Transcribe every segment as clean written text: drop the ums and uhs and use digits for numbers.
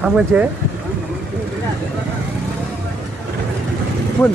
Không cần chế. Quân.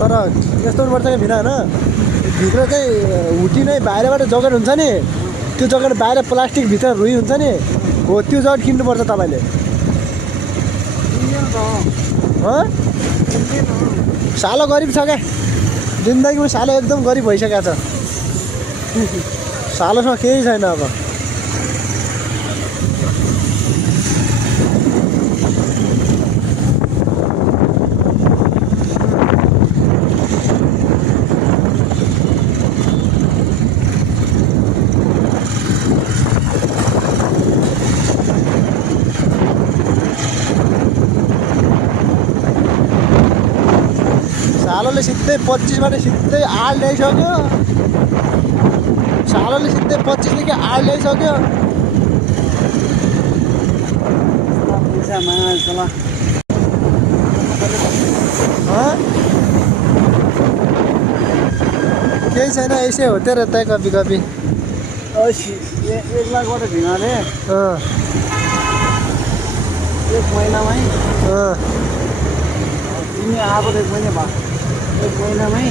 तर यस्तो हुनुपर्छ कि भिना होइन भित्र चाहिँ हुटी नै बाहिरबाट जगेर हुन्छ नि त्यो जगेर बाहिर प्लास्टिक भित्र रुई हुन्छ नि हो त्यो जगत किन्नुपर्छ तपाईँले सालो गरिब छ क्या जिन्दगीमा सालो एकदम गरिब भइसकेको छ सालोसँग केही छैन अब सालोले सिधै 25बाट सिधै 8 ल्याइसक्यो सालोले सिधै 25 देखि 8 ल्याइसक्यो केही छैन यसै हो तेरो यतै कपी कपी 1 लाखबाट भिनाले 1 महिनामै तिमी आएको 1 महिना भयो 1 महिनामै